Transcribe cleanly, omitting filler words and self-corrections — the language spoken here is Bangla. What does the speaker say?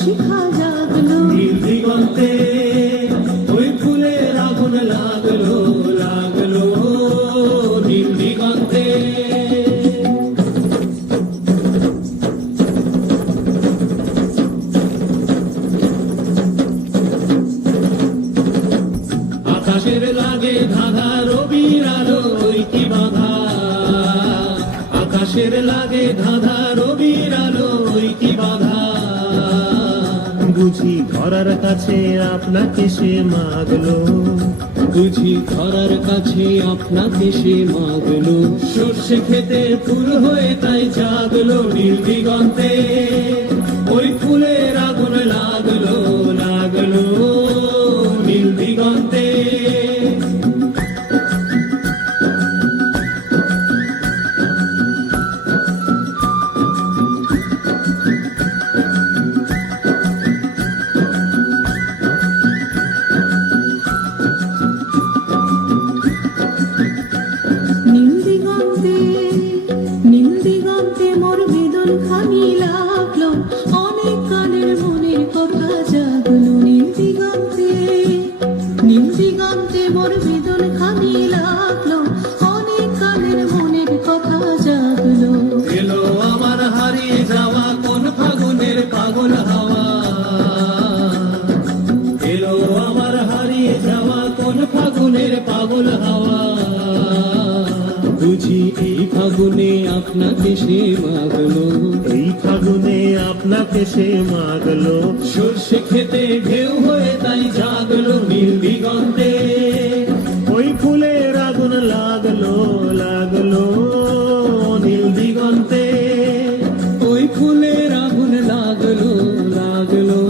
শিখা জাগলো নীল দিগন্তে ওই ফুলের আগুন লাগলো লাগলো নীল দিগন্তে। আকাশের লাগে ধাঁধা রবির আলো কি বাধা, আকাশের লাগে ধাঁধা রবির আলো কি বাধা। বুঝি ধরার কাছে আপনাকে সে মাগলো, বুঝি ধরার কাছে আপনাকে সে মাগলো। সর্ষে খেতে ফুল হয়ে তাই জাগলো নীল দিগন্তে ওই ফুলের আগুন লাগলো লাগলো নীল দিগন্তে। নীল দিগন্তে নীল দিগন্তে মোর বেদন খানি লাগলো, অনেক কালের মনের কথা জাগলো নীল দিগন্তে। নীল দিগন্তে মোর বেদন খানি লাগলো, অনেক কালের মনের কথা জাগলো। এলো আমার হারিয়ে যাওয়া কোন ফাগুনের পাগল হাওয়া, এলো আমার হারিয়ে যাওয়া কোন ফাগুনের পাগল হাওয়া। বুঝি এই ফাগুনে আপনাকে সে মাগলো, এই ফাগুনে আপনাকে সে মাগলো। সর্ষে খেতে ঢেউ হয়ে তাই জাগলো নীল দিগন্তে ওই ফুলের আগুন লাগলো লাগলো নীল দিগন্তে ওই ফুলের আগুন লাগলো লাগলো